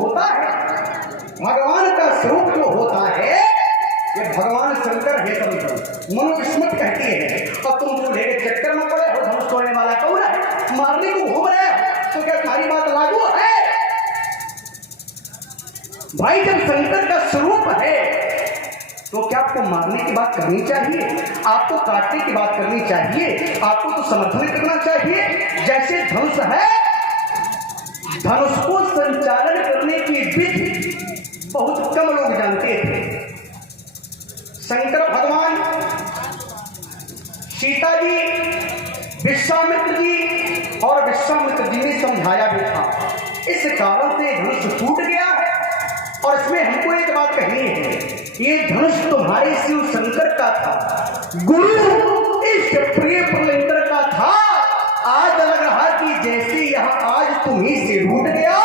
होता है, भगवान का स्वरूप जो होता है, ये भगवान शंकर है। समझो, मनुस्मृति कहती है। और तुम दूल्हे के चक्कर में पड़े हो, धनुष तोड़ने वाला कौन है? मारने को घूम रहे हो, तो क्या सारी बात लागू है? भाई जब शंकर का स्वरूप है तो क्या आपको मारने की बात करनी चाहिए? आपको काटने की बात करनी चाहिए? आपको तो समर्थन करना चाहिए। जैसे धनुष है, धनुष को संचालन करने की विधि बहुत कम लोग जानते थे। शंकर भगवान, सीता जी, विश्वामित्र जी और विश्वामित्र जी ने समझाया भी था। इस कारण से धनुष टूट गया है। और इसमें हमको एक बात कहनी है, ये धनुष तुम्हारे शिव शंकर का था, गुरु इष्ट प्रिय प्रलंकर का था। आज लग रहा कि जैसे यह आज तुम्ही से टूट गया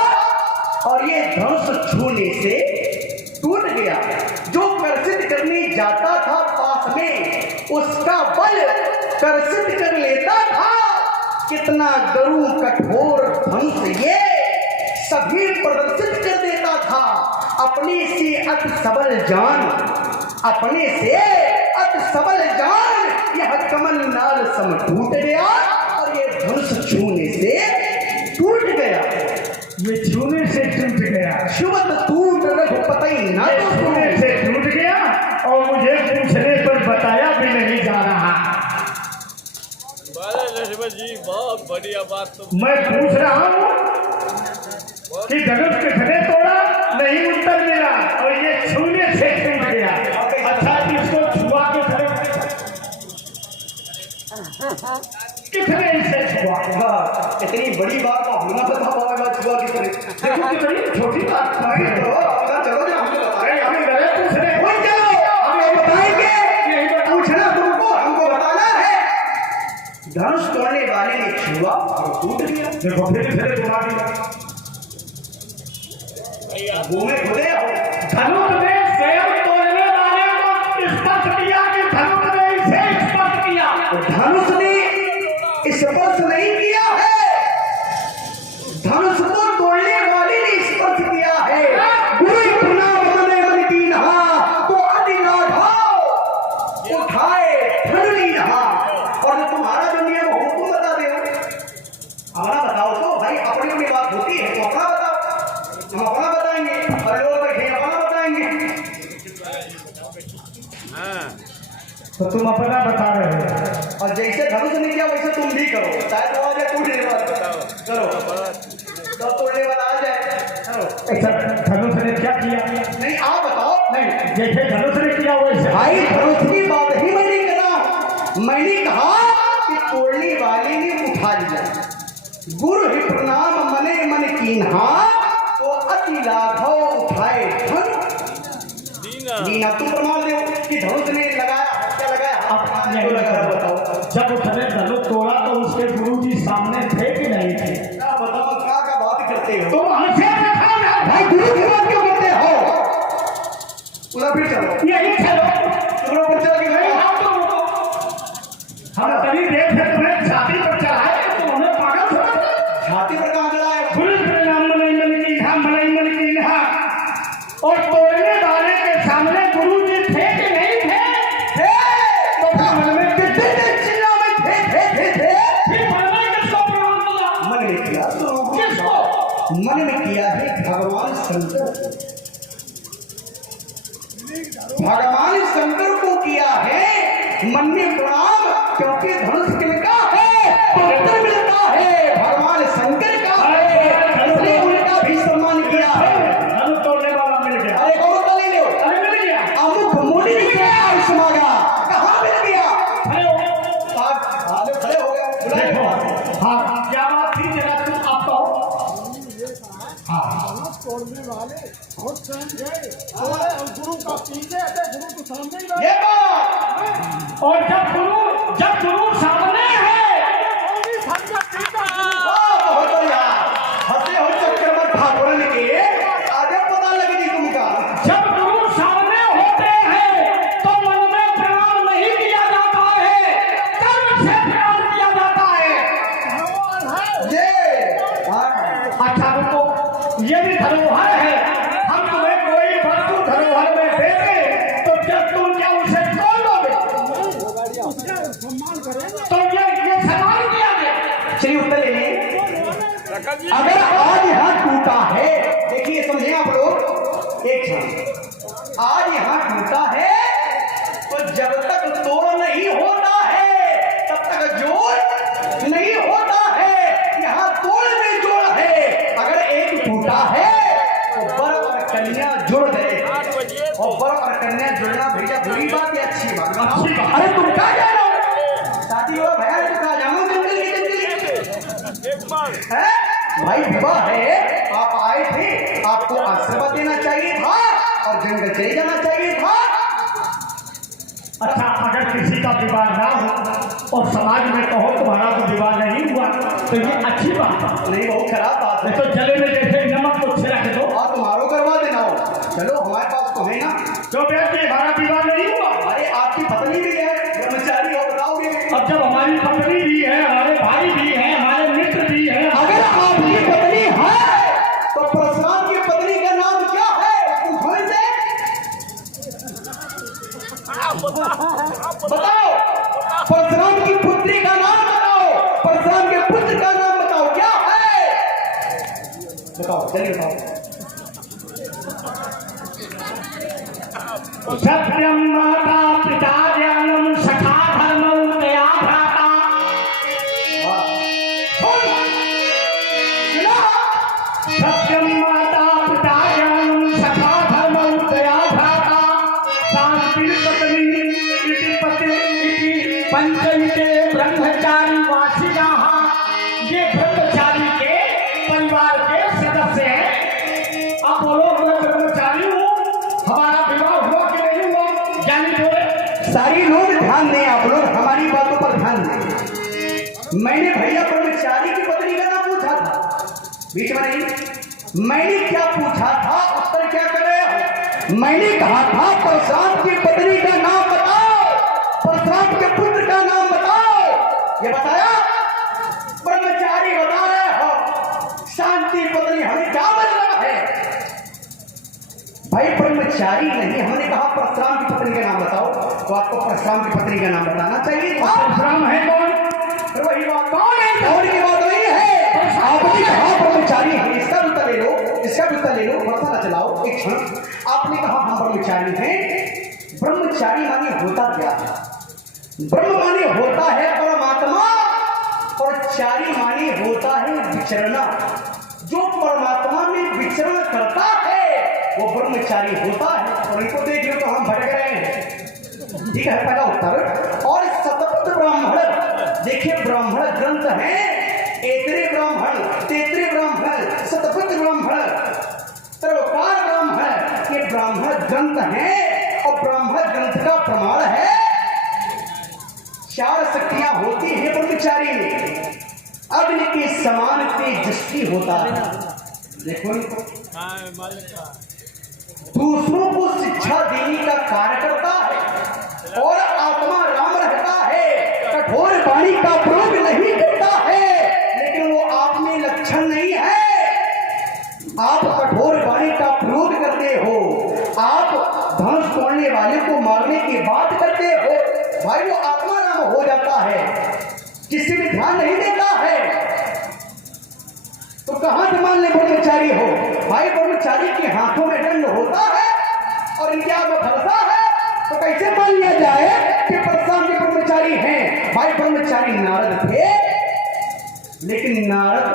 और ये धनुष छूने से टूट गया। जो कर्षित करने जाता था पास में, उसका बल कर्षित कर लेता था। कितना गरु कठोर धनुष ये सभी प्रदर्शित कर देता था। अपने से अति सबल जान, अपने से अति सबल जान, यह कमल नाल सम टूट गया और ये धनुष छूने से टूट गया। ये छूने से टूट गया, शुभ टूट रघुपति ना तो छूने से टूट गया और मुझे पूछने पर बताया भी नहीं जा रहा। जी बहुत बढ़िया बात। तो मैं पूछ रहा हूँ कि धनुष किसने तोड़ा, नहीं उत्तर मिला और ये छूने से टूट गया। अच्छा इसको छुआ किसने इसे छुआ? इतनी बड़ी बात तो हम ना बता पाएगा। छुआ की तरह देखो कितनी छोटी बात नहीं तो चलो जो हमको बताएं, हमें गले पूछने हमें बताएंगे। यही पूछना तुमको, हमको बताना है। धनुष तोड़ने वाले ने छुआ और टूट गया। देखो फिर तुम्हारी घूमे घुरे हो। धनुष ने स्वयं तोड़ने वाले को स्पर्श किया कि धनुष ने इसे स्पर्श किया? धनुष ने स्पर्श नहीं किया है, धनुष को तोड़ने वाले ने स्पर्श किया है। गुरु प्रणाम मने मन कीन्हा, तो आदि लाघव उठाए धन लीन्हा। और जो तुम्हारा जो नियम हो तुम बता दे, हमारा बताओ तो भाई। अपनी अपनी बात होती है तो अपना बताओ, हम अपना बताएंगे और लोग बैठे अपना बताएंगे। तो तुम अपना बता रहे हो और जैसे धनुष ने किया वैसे तुम भी करो। शायद आ जाए टूटने वाला, करो तो तोड़ने वाला आ जाए, करो। अच्छा धनुष ने क्या किया? नहीं आप बताओ। नहीं जैसे धनुष ने किया वैसे भाई धनुष की बात ही मैंने करा। मैंने कहा कि तोड़ने वाले ने उठा लिया। गुरु ही प्रणाम मने मन कीन्हा, तो अति लाघव उठाए धन लीन्हा। तुम प्रमाण दो कि धनुष ने लगाया, क्या लगाया? बताओ। जब उसने धनुष तोड़ा तो उसके गुरु जी सामने थे कि नहीं थे? क्या बताओ, क्या का बात करते हो तुम हमसे भाई? गुरु की बात क्यों करते हो? पूरा फिर चलो, यही चलो तुम लोग चल के गए। हम तभी देख तुम्हें छाती पर चढ़ाए तो उन्हें पागल छोड़ा। छाती पर कहाँ चढ़ाए? गुरु प्रणाम मनई मन कीन्हा और तोड़ने वाले के सामने गुरु जी थे कि नहीं थे? तो मन में थे। फिर मन में किसको प्रणाम किया? मन में किया तो किसको? मन में किया है भगवान शंकर। भगवान शंकर को किया है मन में प्रणाम, क्योंकि धनुष किनका है? पवित्र मिलता है, भगवान शंकर का है, इसलिए उनका भी सम्मान किया है। धनुष तोड़ने वाला मिल गया। अरे कौन का ले लो? अरे मिल गया। अमुक मुनि से आयुष मांगा, कहाँ मिल गया? खड़े हो गए। आप खड़े हो गए। देखो हाँ क्या बात थी जरा तुम आप कहो। हाँ तोड़ने वाले बहुत सहम गए और गुरु का पीछे थे, गुरु तो सामने ही ये बात। और जब गुरु सामने है बहुत बढ़िया। हंसे हो चक्रवर्ती ठाकुर के आगे पता लगी तुमका। जब गुरु सामने होते हैं तो मन में प्रणाम नहीं किया जाता है, कर्म से प्रणाम किया जाता है। ये अच्छा रुको, ये भी धरोहर धरोहर है, हम तुम्हें कोई वस्तु धरोहर में दे दे तो क्या तुम क्या उसे तोड़ दोगे? सम्मान करेंगे तो ये सवाल किया गया। चलिए उत्तर ले लें। प्रकाश जी अगर आज यहाँ टूटा है, देखिए समझे आप लोग, एक क्षण, आज यहाँ टूटा है तो जब तक तोड़ नहीं होता है तब तक जोड़ नहीं होता है। यहाँ तोड़ में जोड़ है। अगर एक टूटा है तो वर और कन्या जुड़ गए, 8 बजे और वर और कन्या जुड़ना भैया बुरी बात है अच्छी बात? अच्छी बात। अरे तुम क्या जा रहे हो? शादी हो भैया, तुम कहा जाओ जंगल की जंगली एक बार है? भाई विवाह है, आप आए थे, आपको आशीर्वाद देना चाहिए था और जंगल चले जाना चाहिए था। अच्छा, अगर किसी का विवाह ना हो और समाज में कहो तुम्हारा तो विवाह नहीं हुआ तो ये अच्छी बात है। नहीं, बहुत खराब बात है। नहीं तो जले में जैसे नमक को छिड़क दो। और तुम्हारो करवा देना हो, चलो हमारे पास तो है ना। तो बेटी हमारा विवाह नहीं हुआ। अरे आपकी पत्नी भी है, ब्रह्मचारी हो, बताओगे? अब जब हमारी पत्नी भी है, हमारे भाई भी है, हमारे मित्र भी है, अगर आपकी पत्नी है तो परशुराम की पत्नी का नाम क्या है? पूछो इनसे। बताओ, परशुराम की पुत्री का नाम बताओ, परशुराम के पुत्र का नाम बताओ, क्या है? बताओ, चलिए बताओ। सत्यम माता पिता ज्ञानम सखा धर्मम दया भ्राता। सत्यम माता पिता ज्ञानम सखा धर्मम दया भ्राता। शांति पत्नी इति पति इति पंचैते ब्रह्मचारी वासिनः। ये ब्रह्मचारी के परिवार के सदस्य हैं। आप बोलो, मैं ब्रह्मचारी हूँ, हमारा विवाह हुआ कि नहीं हुआ? ज्ञानी बोले। सारी लोग ध्यान दें, आप लोग हमारी बातों पर ध्यान दें। मैंने भैया ब्रह्मचारी की पत्नी का नाम पूछा था, बीच में नहीं। मैंने क्या पूछा था, उत्तर क्या कर रहे हो? मैंने कहा था परशुराम की पत्नी का नाम बताओ, परशुराम के पुत्र का नाम बताओ। ये बताया? ब्रह्मचारी बता रहे हो, शांति पत्नी, हमें क्या मतलब है? भाई ब्रह्मचारी नहीं, हमने कहा परशुराम की पत्नी का नाम बताओ, तो आपको परशुराम की पत्नी का नाम बताना चाहिए था। परशुराम है कौन? फिर वही बात, कौन है? और की बात वही है। आपने कहा ब्रह्मचारी है, इसका भी उत्तर ले लो, इसका भी उत्तर ले लो, पता ना चलाओ एक क्षण। आपने कहा हम ब्रह्मचारी हैं। ब्रह्मचारी माने होता क्या है? ब्रह्म माने होता है परमात्मा, और चारी माने होता है विचरना। जो परमात्मा में विचरण करता है वो ब्रह्मचारी होता है। और इनको देख लो तो हम भटक रहे हैं। ठीक है, पहला उत्तर। और सतपथ ब्राह्मण, देखिए ब्राह्मण ग्रंथ है, ऐतरे ब्राह्मण, तेतरे ब्राह्मण, सतपथ ब्राह्मण, सर्वकार ब्राह्मण, ये ब्राह्मण ग्रंथ है। और ब्राह्मण ग्रंथ का प्रमाण है 4 शक्तियां होती है ब्रह्मचारी में। अग्नि के समान तेजस्वी होता है। देखो इनको, हाँ मालिक का दूसरों को शिक्षा देने का कार्य करता है और आत्मा राम रहता है। कठोर वाणी का प्रयोग नहीं करता है, लेकिन वो आप में लक्षण नहीं है। आप कठोर वाणी का प्रयोग करते हो, आप धनुष तोड़ने वाले को मारने की बात करते हो, भाई वो आत्मा राम हो जाता है, किसी भी ध्यान नहीं देता है। तो कहां से मान ले ब्रह्मचारी हो? भाई ब्रह्मचारी के हाथों में दंड होता है और इनके हाथ में फलता है, तो कैसे मान लिया जाए कि परशुराम के ब्रह्मचारी हैं? भाई ब्रह्मचारी नारद थे, लेकिन नारद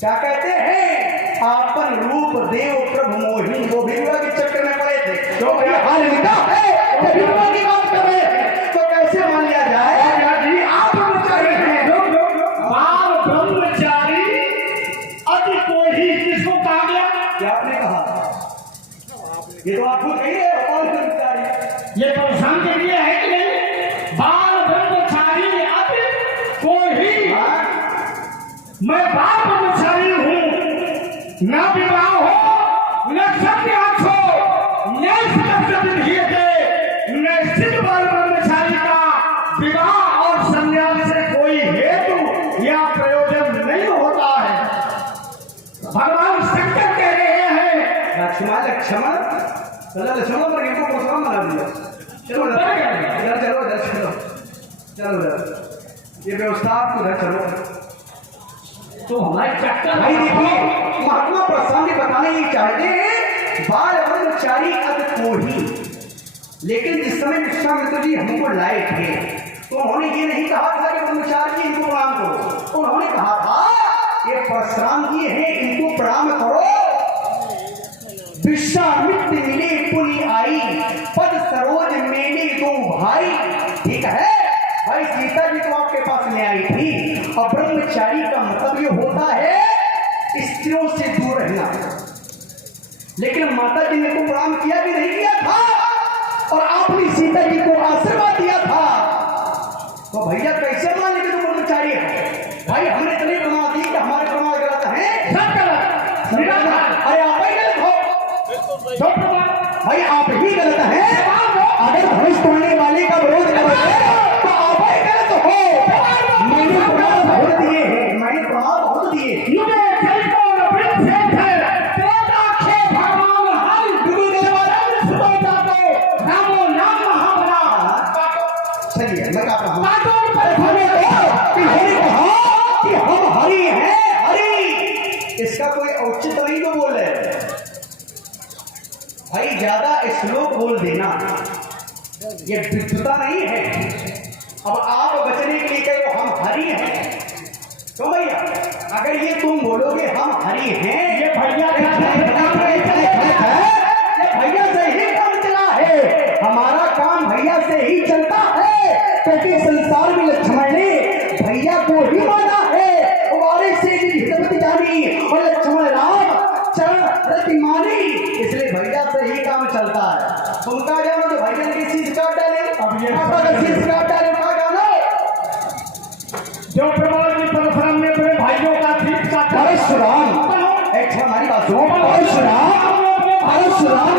क्या कहते हैं? आपन रूप देव प्रभु मोहिनी, वो भी विवाह के चक्कर में पड़े थे। तो हाल लिखा है, वो विवाह की बात कर रहे हैं, तो कैसे मान लिया जाए? आप ब्रह्मचारी हैं। बाल ब्रह्मचारी अति कोई किसको कहा गया? क्या आपने कहा? ये तो आप खुद कहिए, कौन ब्रह्मचारी? ये परशुराम के लिए है कि नहीं? बाल ब्रह्मचारी अति कोई। मैं बाल ब्रह्मचारी हूँ, न विवाह हो, न सन्यास हो, न सिद्ध बाल ब्रह्मचारी का विवाह और सन्यास से कोई हेतु या प्रयोजन नहीं होता है। भगवान शंकर कह रहे हैं लक्ष्मण लक्ष्मण पर इनको परशुराम बना दिया। चलो इधर चलो, इधर चलो, चलो इधर, ये व्यवस्था आपको इधर चलो। तो हमारे चक्कर भाई देखिए, महात्मा परशुराम जी बताना ये चाहते हैं बाल ब्रह्मचारी अत को ही, लेकिन जिस समय विश्वामित्र जी हमको लाए थे तो उन्होंने ये नहीं कहा था कि ब्रह्मचारी जी इनको प्रणाम करो, उन्होंने कहा था ये परशुराम जी हैं इनको प्रणाम करो। विश्वामित्र मिले पुनि आई, पद सरोज मेले दो भाई। ठीक है भाई, सीता जी तो आपके पास में आई थी, और ब्रह्मचारी का मतलब ये होता है स्त्रियों से दूर रहना। लेकिन माता जी ने को प्रणाम किया कि नहीं किया था, और आपने सीता जी को आशीर्वाद दिया था, तो भैया कैसे मान लेंगे तुम ब्रह्मचारी है? भाई हमने इतने प्रमाण दी कि हमारे प्रमाण गलत है, सब गलत, अरे आप ही गलत हो, सब प्रमाण भाई आप ही गलत हैं। अगर धनुष तोड़ने वाले का विरोध करोगे तो आप ही गलत हो। मैंने प्रमाण बहुत दिए हैं, मैंने प्रमाण बहुत दिए। युगे कल्पना वृक्ष है, त्रेताक्षे भगवान हरि दुर्गेश्वरम सुतोता को रामो नाम महाबला। चलिए मैं कहा हूँ काटों पर हमें कहा कि हम हरि हैं, हरि। इसका कोई औचित्य नहीं तो बोल रहे भाई, ज्यादा श्लोक बोल देना ये विद्वता नहीं है। अब आप बचने के लिए कहो हम हरि हैं, तो भैया अगर ये तुम बोलोगे हम हरि हैं, ये भैया भैया से ही काम चला है, हमारा काम भैया से ही चलता है, क्योंकि संसार में लक्ष्मण ने भैया को ही माना है। हमारे से हितमत जानी और लक्ष्मण राम चरण रति मानी, इसलिए भैया से ही काम चलता है। तुम कहा जानो तो भैया ने शीश काट डाले, अब ये माता का शीश काट डाले, कहा जानो जो प्रमाण की परशुराम ने अपने भाइयों का ठीक साथ परशुराम। एक हमारी बात सुनो, परशुराम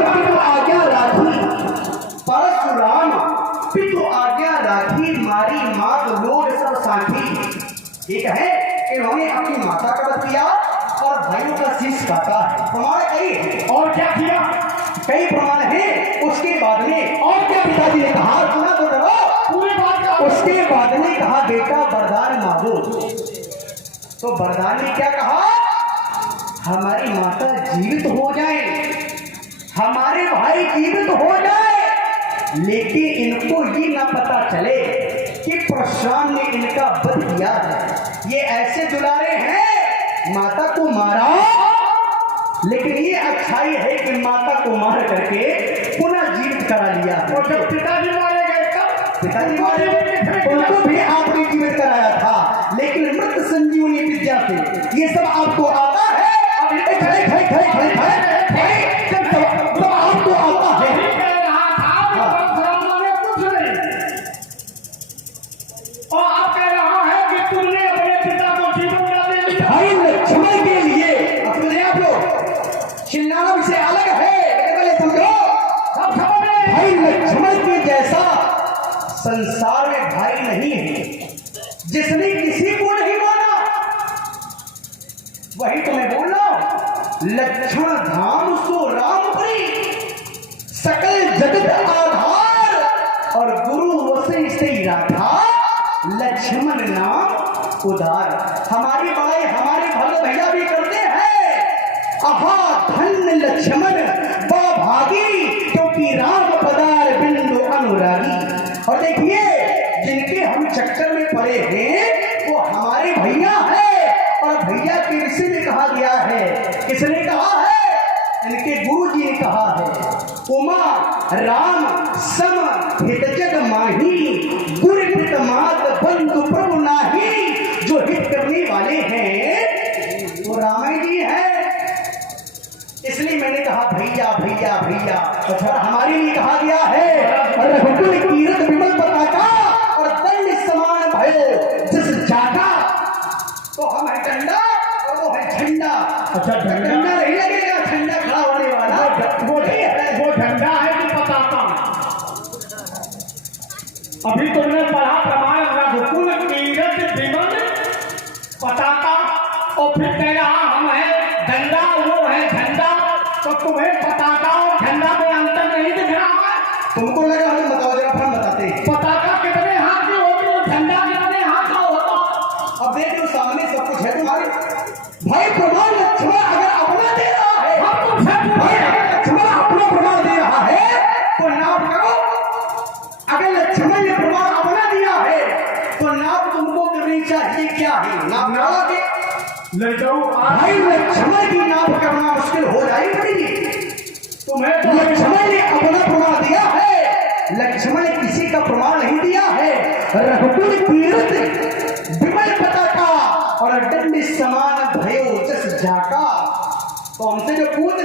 पितु आज्ञा राखी, परशुराम पितु आज्ञा राखी, मारी माग लोग सब साथी। ठीक है, इन्होंने अपनी माता का वध किया और भाइयों का शीश काटा है। प्रमाण कई है, और क्या किया? कई प्रमाण है। उसके बाद में और क्या पिताजी ने कहा, सुना तो करो पूरी बात का उसके बाद में कहा बेटा वरदान मांगो, तो वरदान ने क्या कहा, हमारी माता जीवित हो जाए, हमारे भाई जीवित हो जाए, लेकिन इनको ये ना पता चले कि परशुराम ने इनका वध किया है। ये ऐसे दुलारे हैं, माता को मारा, लेकिन ये अच्छाई है कि माता को मार करके पुनः जीवित करा लिया है। और जब पिताजी मारे गए तब पिताजी मारे उनको भी आपने जीवित कराया था, लेकिन मृत संजीवनी विद्या से ये सब आपको आता है। अब ये खड़े खड़े खड़े खड़े खड़े सब आपको आता है। कह रहा था कि परशुराम माने कुछ नहीं, और आप कह रहा है कि तुमने अपने पिता को जीवन का दे दिया। भाई लक्ष्मण के लिए अपने आप लोग चिल्लाना विषय अलग है, लेकिन पहले समझो सब समझ रहे हैं। भाई लक्ष्मण के जैसा संसार में भाई नहीं है, जिसने किसी को नहीं माना। वही तो मैं बोल रहा हूं, लक्ष्मण धाम सो राम परी, सकल जगत आधार, और गुरु वसे से राधा, लक्ष्मण नाम उदार। हमारी बड़ाई हमारे भले भैया भी करते हैं, आहा धन्य लक्ष्मण भागी, क्योंकि राम पदार बिंदु अनुरागी। और देखिए जिनके हम चक्कर में पड़े हैं वो हमारे भैया हैं, और भैया के विषय में कहा गया है, किसने कहा है, इनके गुरु जी ने कहा है, उमा राम सम हित जग माही, गुरु पित मात बंधु प्रभु नाही। जो हित करने वाले हैं वो रामायण जी है। इसलिए मैंने कहा भैया भैया भैया, तो फिर हमारे लिए कहा गया है, रघुकुल कीरत विमल पताका, और दंड समान भयो जिस जाका। तो हम है डंडा और वो है झंडा। अच्छा, झंडा नहीं लगेगा, झंडा खड़ा होने वाला वो झंडा है कि पताका? अभी तुमने पढ़ा प्रमाण, रघुकुल कीरत विमल पताका, और फिर कह रहा हम है डंडा, वो है झंडा। तो तुम्हें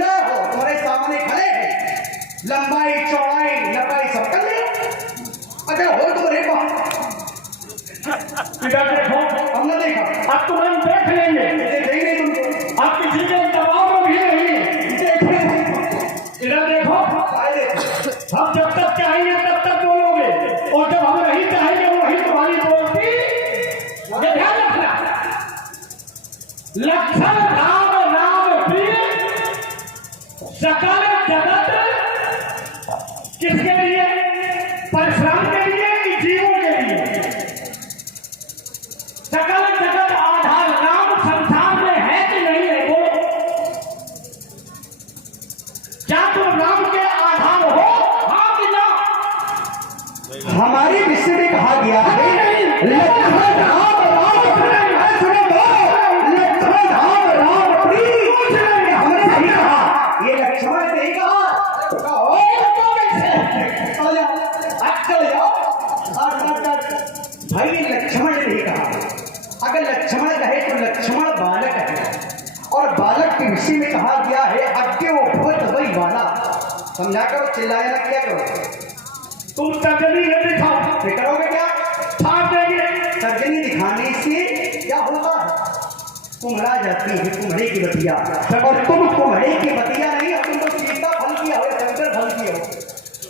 गए हो, तुम्हारे सामने खड़े हैं, लंबाई चौड़ाई लंबाई सब कर ले। अगर हो तो बड़े इधर देखो, हमने देखा, अब तुम हम देख लेंगे, देखेंगे तुमको, आपकी चीजें दबाव में भी नहीं। इधर देखो, हम जब तक चाहेंगे तब तक बोलोगे, और जब हम नहीं चाहेंगे वही तुम्हारी बोलती। ये ध्यान रखना, लक्षण राम नाम प्रिय, सकल जगत किसके लिए? परशुराम के लिए कि जीवों के लिए? सकल जगत आधार नाम संसार में है कि नहीं है? बोलो, क्या तुम राम के आधार हो? हाँ कि ना? हमारे विषय में कहा गया है लक्ष्मण राम राम प्रिय। सुनो तो, लक्ष्मण राम राम प्रिय, हमने सही कहा, ये लक्ष्मण ने नहीं कहा। चलो जाओ, भाई ये लक्ष्मण ने नहीं कहा। अगर लक्ष्मण कहे तो लक्ष्मण बालक है, और बालक के विषय में कहा गया है अज्ञ वो भूत वही वाला। समझा करो, चिल्लाया ना क्या करो, तुम तर्जनी न दिखाओ, ये करोगे क्या? फाड़ देंगे। तर्जनी दिखाने से क्या होता है? कुम्हड़ा जाती है कुम्हड़े की बतिया, और तुम कुम्हड़े की बतिया नहीं हो, तुम तो सीता फल किया हो, शंकर फल किया हो।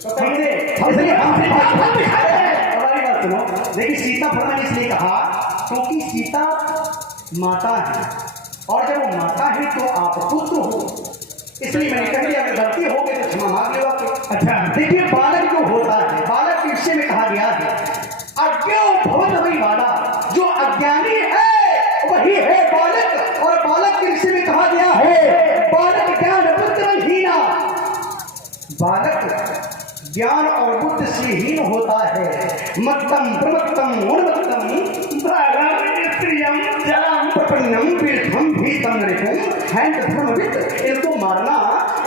तो कैसे? इसलिए हमारी बात सुनो, देखिए सीता फल मैंने इसलिए कहा क्योंकि सीता माता है, और जब वो माता है तो आप पुत्र हो, इसलिए मैंने कह दिया अगर गलती हो गई तो क्षमा मांग लो आपके। अच्छा देखिए, बालक जो होता है, बालक के विषय में कहा गया है अज्ञो भवन वही वाला, जो अज्ञानी है वही है बालक, और बालक के विषय में कहा गया है बालक ज्ञान बुद्धि हीना। बालक ज्ञान और बुद्धि से हीन होता है। मत्तम प्रमत्तम उन्मत्तम प्रियम जलम प्रपन्नम पीठम भीतम नृपुम है धर्मविद। इनको मारना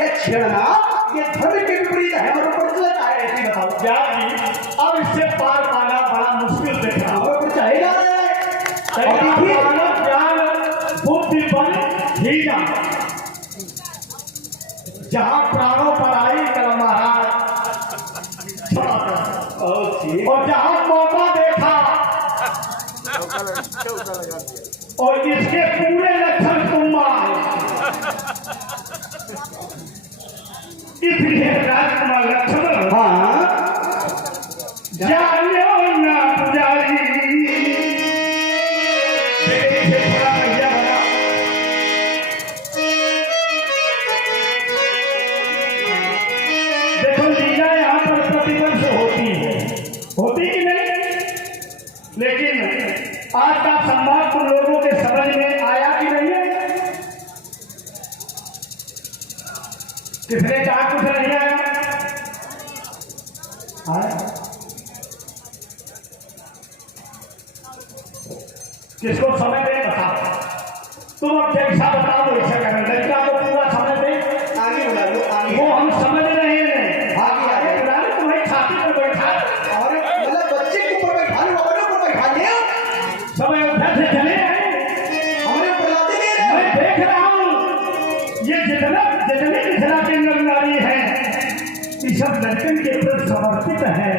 या छेड़ना ये धर्म के विपरीत है, और ऊपर चलता है। ऐसे बताओ क्या जी, अब इससे पार पाना बड़ा मुश्किल दिख रहा है। और चाहेगा ज्ञान बुद्धि बल हीना, जहां प्राणों पर आई कल महाराज, और जहां मौका देखा और इसके पूरे लक्षण कुमार, इसलिए राजकुमार लक्ष्मण जानियो ना पुजारी। थोड़ा भैया बना, देखो लीला यहाँ पर प्रतिवर्ष होती कि नहीं? लेकिन आज का संवाद तुम लोगों के समझ में आया कि नहीं है? किसने कहा कुछ नहीं आया? किसको समय दे बताओ, तुम अब जैसा बताओ वैसा करें। लड़का को पूरा समय दे, आगे बुला लो, आगे। वो हम समझ रहे हैं। आगे आगे बुला लो, तुम्हारी छाती पर बैठा, और मतलब बच्चे के ऊपर बैठा लो, अपने ऊपर बैठा लिया, समय उधर से चले आए। हमारे ऊपर लाते नहीं रहे। मैं देख रहा हूँ ये जितने जितना के नर नारी हैं, ये सब लड़कन के प्रति समर्पित है।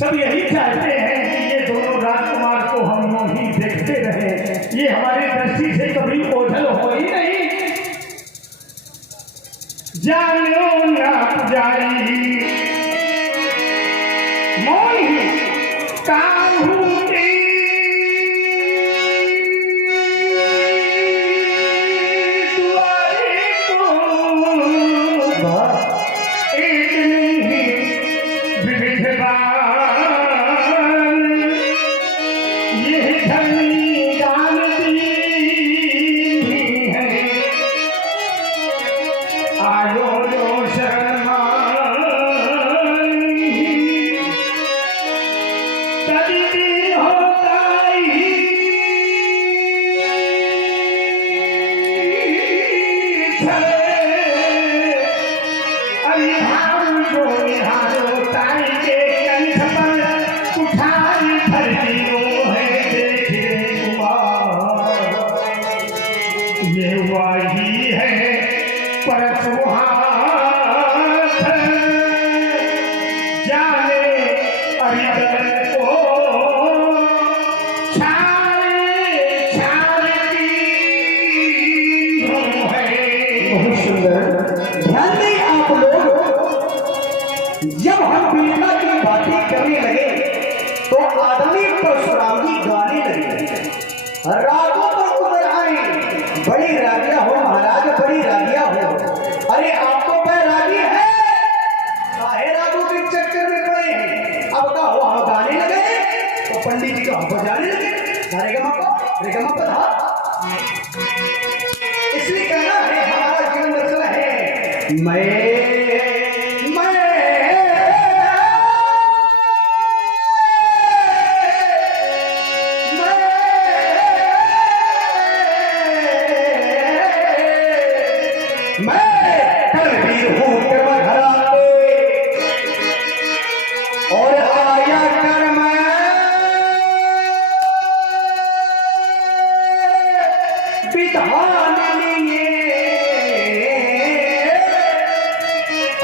सब यही चाहते हैं कि ये दोनों राजकुमार को हम यूं ही देखते रहे, ये हमारी दृष्टि से कभी ओझल हो ही नहीं। जानो ना पुजारी मोही काहू की दुआरी को इतनी विविध ये धनी जानती है। आयो जो शर्मा तभी होता ही अरिहार जो निहारो ताई के कंठ पर उठाई धरती है। देखे कुमार ये वही है परसुहाथ जाने अरिदल को बहुत सुंदर। ध्यान दें आप लोग, जब हम वीणा की बातें करने लगे तो आदमी परशुराम जी गाने लगे, रागों पर उतर आए। बड़ी रागिया हो महाराज, बड़ी रागिया हो। अरे आप तो बैरागी है, काहे रागों के चक्कर में पड़े हैं। अब का हो हम गाने लगे तो पंडित जी को हम बजाने लगे। सारेगामा पधा, इसलिए कहना है हमारा जीवन दर्शन है मैं करवीर हूँ कर्म धराते और आया कर्म विधान लिए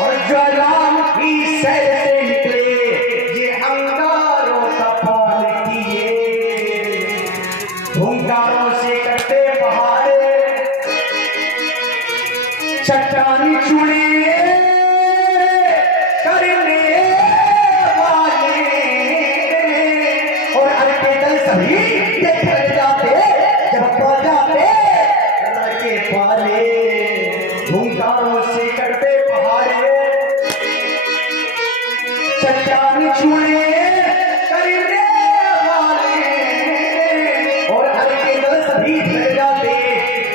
और ज्वालाम की सैर से निकले ये अंगारों का पान किए, हुंकारों से करते पहाड़े चट्टानी चूड़े करने वाले और अरके दल सभी देख जाते जब पा जाते लड़के पाले, हुंकारों से करते पहाड़े चट्टानी चूड़े करने वाले और अरके दल सभी देख जाते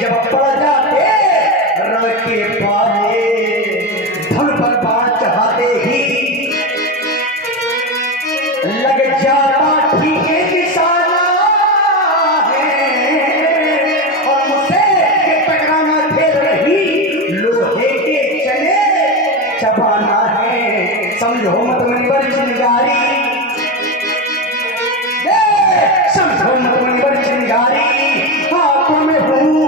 जब पा जाते के पाले। धन पर बाण चढ़ाते ही लग जाता ठीक निशाना है और मुझसे ये टकराना खेल रही लोहे के चले चबाना है। समझो मत मनिवर चिंगारी, समझो मत मनिवर चिंगारी, हाथों में हूँ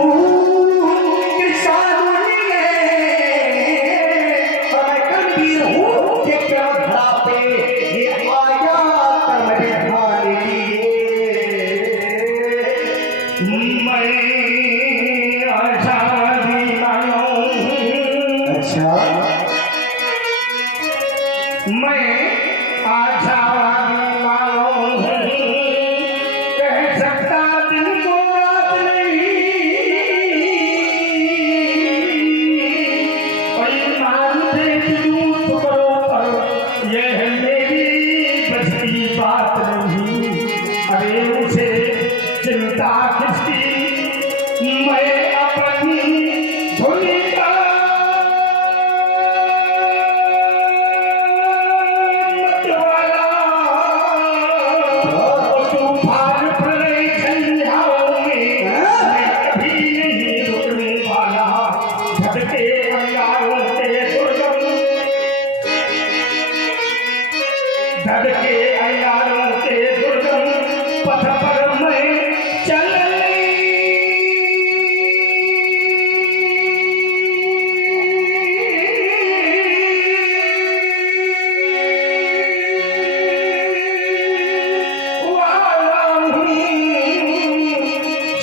मैं आजादी मानो हूँ, कह सकता दिन को रात नहीं, और ईमान से जुलूस करो पर यह मेरी बस की बात नहीं। अरे मुझे चिंता किसकी, मैं अपनी धुनी का धड़के अयारों के दुर्गम पथ पर मैं चल वाला हूँ।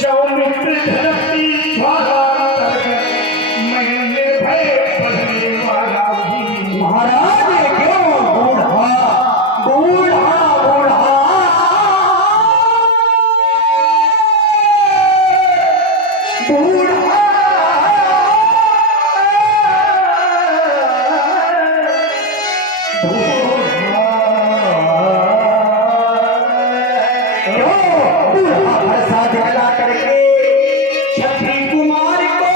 जो मित्र धरती ज्वाला तक मैं निर्भय बढ़ने वाला हूँ। महाराज क्यों बूढ़ा बूढ़ा बूढ़ा बूढ़ा बूढ़ा भरसा दिखला करके छठी कुमार को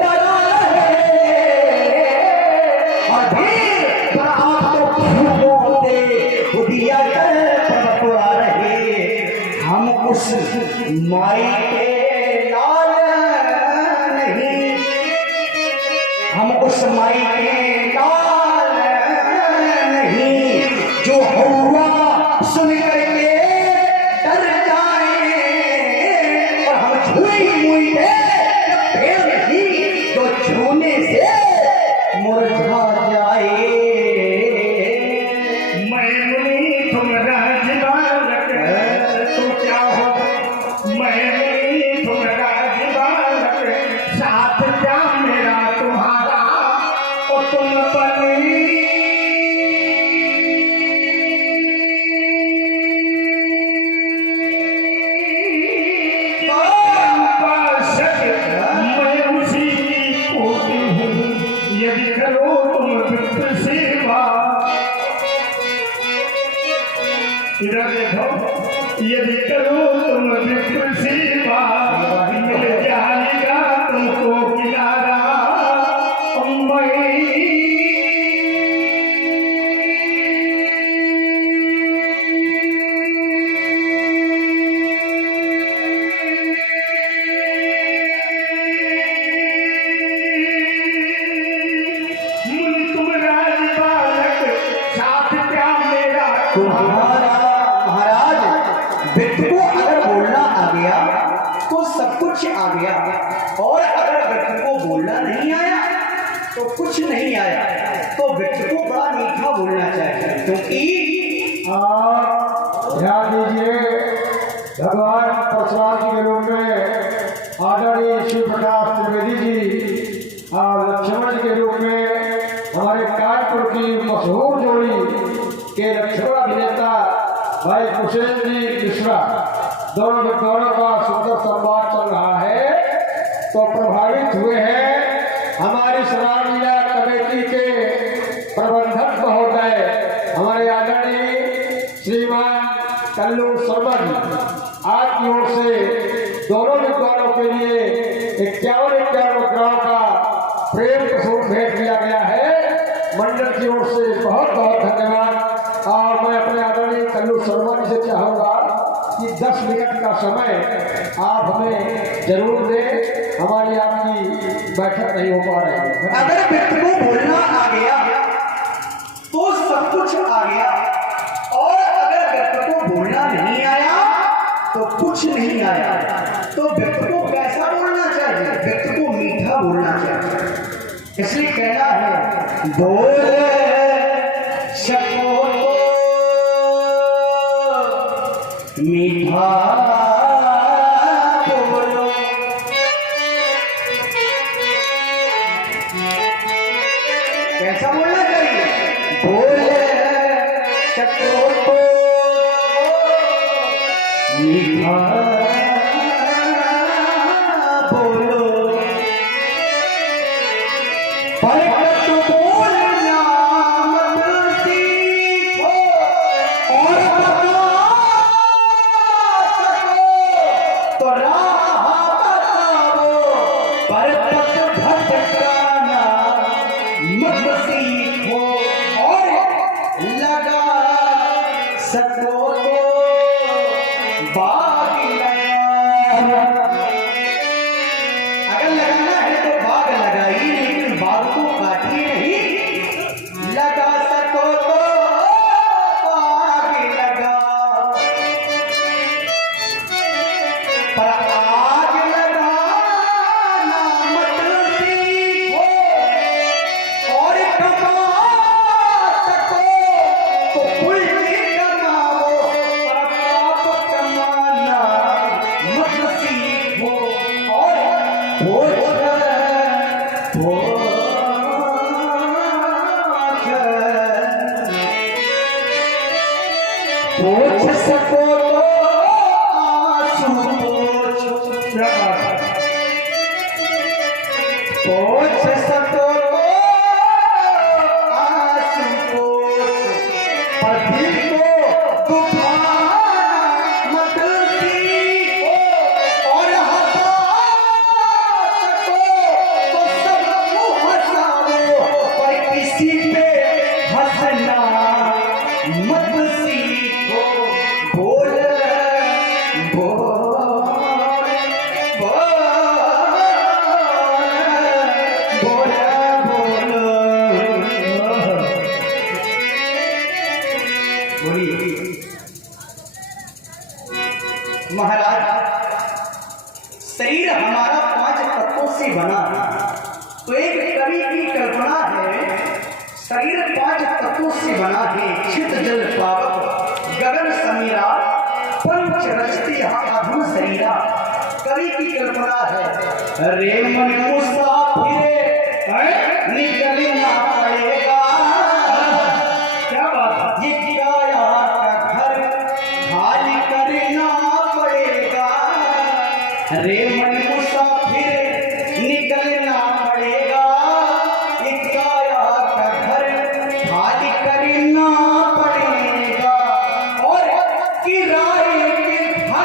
डरा रहे और भीड़ पर आप तो फूकोते दिया कर पटवा रहे। हम उस माई के लाल नहीं, हम उस माई के लाल नहीं जो हुआ सुन करके डर जाए और हम छुई मुई है गया। और अगर व्यक्ति को बोलना नहीं आया तो कुछ नहीं आया, तो व्यक्ति को बड़ा मीठा बोलना चाहिए, क्योंकि ध्यान दीजिए, भगवान परशुराम जी के रूप में आदरणीय शिव प्रकाश त्रिवेदी जी और लक्ष्मण जी के रूप में हमारे कानपुर की मशहूर जोड़ी के लक्ष्मण अभिनेता भाई कुशेन जी मिश्रा दोनों का सुंदर संवाद चल रहा है। तो प्रभावित हुए हैं हमारी श्रावणीला कमेटी के प्रबंधक महोदय हमारे आदरणीय श्रीमान कल्लू शर्मा जी। आपकी ओर से दोनों विद्वानों के लिए 51 मुद्राओं का प्रेम प्रसून भेंट किया गया है। मंडल की ओर से बहुत बहुत धन्यवाद। और मैं अपने आदरणीय कल्लू शर्मा जी से चाहूँगा कि 10 मिनट का समय आप हमें जरूर दें, हमारी आपकी बैठक नहीं हो पा रही है। अगर व्यक्ति को बोलना आ गया तो सब कुछ आ गया, और अगर व्यक्ति को बोलना नहीं आया तो कुछ नहीं आया। तो व्यक्ति को कैसा बोलना चाहिए? व्यक्ति को मीठा बोलना चाहिए। इसलिए कहना है, बोल सको तो मीठा बोलो। कैसा बोलना चाहिए? बोल सको तो मीठा बोलो। परकत बोलना मत सीखो और बता सको तो राह बताओ। परकत भटकाना मत सीखो और लगा सको तो बाग लगाना। अगर लगाना है तो बाग लगाइए, लेकिन बाग को काटिए नहीं। लगा सको तो बाग लगा, पर आग लगाना मत सीखो और कमा सको तो उल्टी कमाओ। पर पाप कमाना मत सीखो और पोछ सको तो आंसू पोछ सको तो आंसू पोछ, पर दिल को दुखाना मत सीखो और हंसा सको तो सबको हंसाओ। पर किसी पे हंसना मत सीखो। बोल बोल बोल बोल बोलिए महाराज। शरीर हमारा 5 तत्वों से बना है। तो एक कवि की कल्पना है, शरीर 5 तत्वों से बना है। चित जल पावक गगन समीरा पंच रचते अधम शरीरा। कवि की कल्पना है, रे मन मुसाफिरे निकलना पड़ेगा। क्या बात है? ये किराया का घर खाली करना पड़ेगा। रे मन मुसाफिरे निकलना